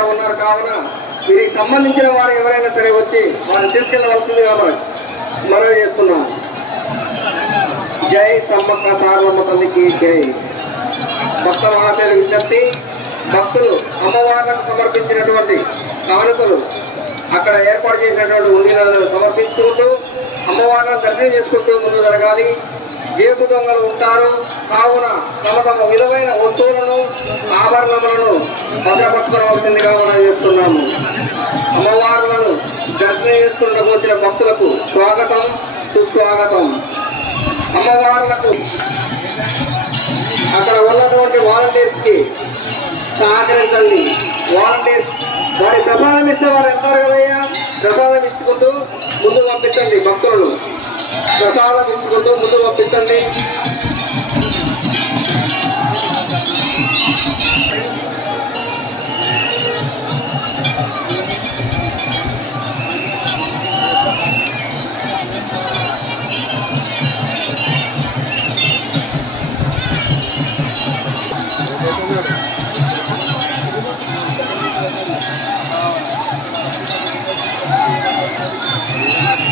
చేస్తా ఉన్నారు. కావున వీరికి సంబంధించిన వారు ఎవరైనా సరే వచ్చి వారిని తీసుకెళ్ళవలసిందిగా మనం మనవి చేస్తున్నాం. జై సమ్మక్క సారమ్మ తల్లికి జై. భక్త మహాశయుల విజ్ఞప్తి భక్తులు అమ్మవార్లకు సమర్పించినటువంటి కానుకలు అక్కడ ఏర్పాటు చేసినటువంటి ఉండిలను సమర్పించుకుంటూ అమ్మవార్లను దర్శనం చేసుకుంటూ ముందు జరగాలి. జేబు దొంగలు ఉంటారు కావున తమ తమ విలువైన వస్తువులను ఆభరణములను భద్రపరచుకోవాల్సిందిగా మనం చేస్తున్నాము. అమ్మవార్లను దర్శనం చేసుకుంటూ వచ్చిన భక్తులకు స్వాగతం సుస్వాగతం. అమ్మవార్లకు అక్కడ ఉన్నటువంటి వాలంటీర్స్కి సహకరించండి. వాలంటీర్స్ వారి ప్రసాదం ఇస్తే వారు వెళ్తారు కదయ్యా? ప్రసాదం ఇచ్చుకుంటూ ముందు పంపించండి భక్తులను. ప్రసాదం ఇచ్చుకుంటూ ముందు పంపించండి. Thank you.